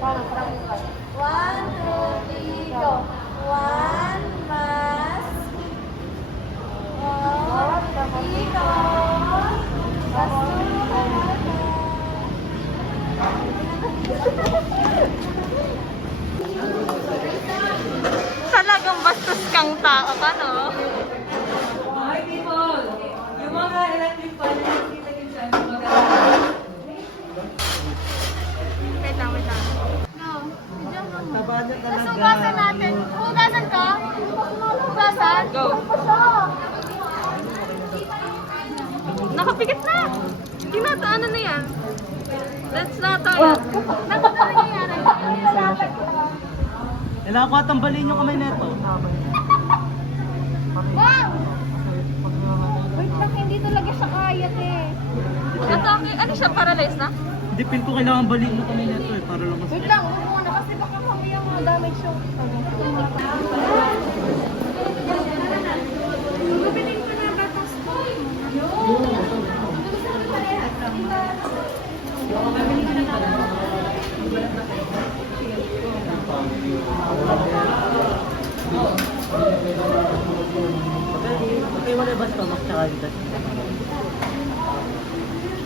One, two, three, go. One, mas. Oh, dito. Talagang bastos kang tao ka, no? Hi people! Yung mga electric fan na nakikita nyo dyan, mga Wait lang, wait lang. Go. Tabada talaga. Hugasan natin. Hugasan ka? Hugasan? Go. Nakapikit na! Tinataano na yan. That's not all. Bakit ba nangyayari? Dapat ka. Kailangan ko tambalin yung kamay neto. Wow! Wait lang, hindi talaga siya kayat eh. Atake, ano siya, paralyzed na? Hindi, pin ko kailangan balin yung kamay neto eh. Para lang mas... Wait lang, huwag muna kasi baka mamaya mga damage yung Gupitin ko na batas ko. Okay, wala ba stomach tsaka litas?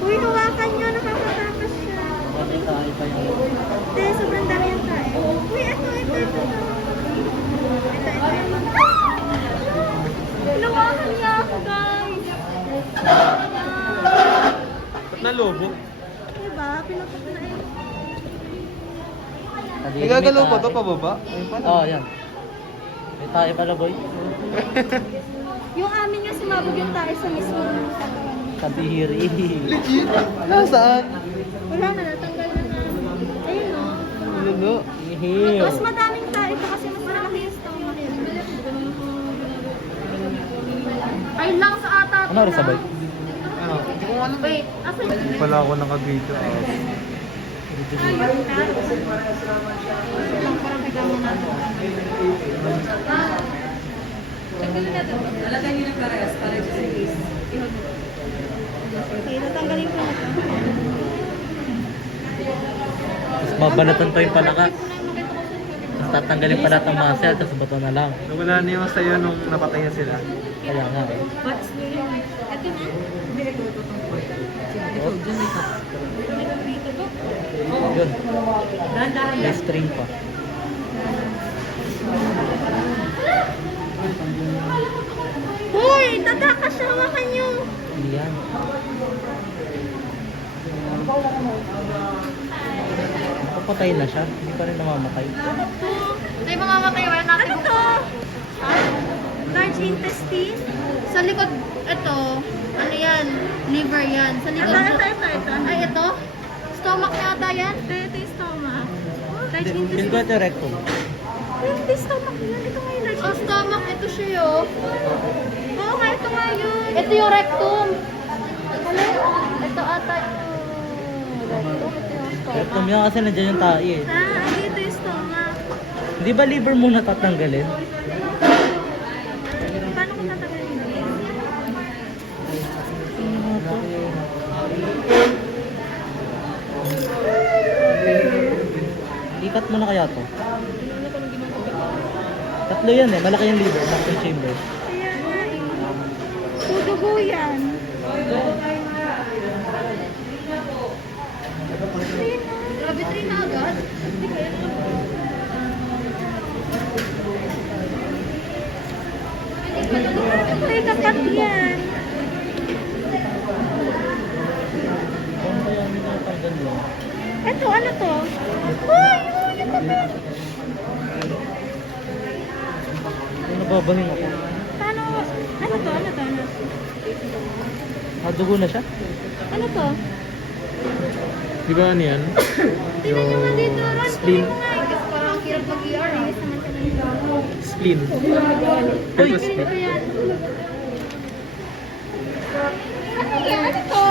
Uy, hawakan nyo, nakakatakas siya. Okay, tayo pa yung... Hindi, sobrang dami yung tayo. Uy, ito. Ito. Hawakan niya ako, guys. Ba't nalobo? Diba? Pinutok na eh. Nagagalaw pa to pababa? Oo, yan. May tayo pala, boy. Yung amin nga sumabog yung tayo sa mismo. Kabihiri. Legit? Nasaan? Wala na, natanggal na namin. Ayun o. Lulo. Ihil. Mas madaming tayo ito kasi mas malaki yung stomach nila. Ay lang sa ata. Ano rin sabay? Ano? Wait, asan yun? Pala ako nakabito. Ayun na. Lang parang kagamo natin. Alagay nyo ng parehas para just in case. Okay, natanggalin ko na ito. Tapos babalatan pa yung palaka. Tapos tatanggalin pa lahat ng muscle, tapos bato na lang. Wala na yung sayo nung napatay na sila. Kaya nga eh. What's new yun? Ito na. Hindi, ito itong point. Ito, dyan ito. Yun. Dahan-dahan May lang. string pa. Uy, tatakas siya. Hawakan nyo. Yan. Papatay na siya. Hindi pa rin namamatay. Ay, mamamatay. Wala natin. Ano to? Large intestine? Sa likod, ito, ano yan? Liver yan. Sa likod. Ito. Ay, ito? Stomach yata yan? Ito yung stomach. Large Pin ko intestine. ito rectum. Ito yung stomach yan. Ito nga yung large intestine. Oh, stomach. Ito siya yun. Oo nga, ito nga yun. Ito yung rectum. Ano? Ito ata yung rectum. Ito yung stomach. Rectum yan kasi nandiyan yung tae eh. Ah, dito yung stomach. Hindi ba liver muna tatanggalin? Paano ko tatanggalin yun? Ikat mo na kaya to. Tatlo yan eh. Malaki yung liver. Malaki chamber. Kaya nga eh. Pudugo yan. Grabe 3 na agad. Ay, tapat yan. Kung kaya nila tanggal yun. Ito, ano to? Uy, yung tapat. Kung nababahin ako. Paano? Ano to? Ano to? Ano? Nadugo na siya? Ano to? Di ba ano yan? Tingnan nyo nga dito, Ron. spleen. Tuloy mo nga eh. Kasi parang ang hirap mag-ER eh. Naman siya ng Spleen. Uy, ganito yan. Ano to?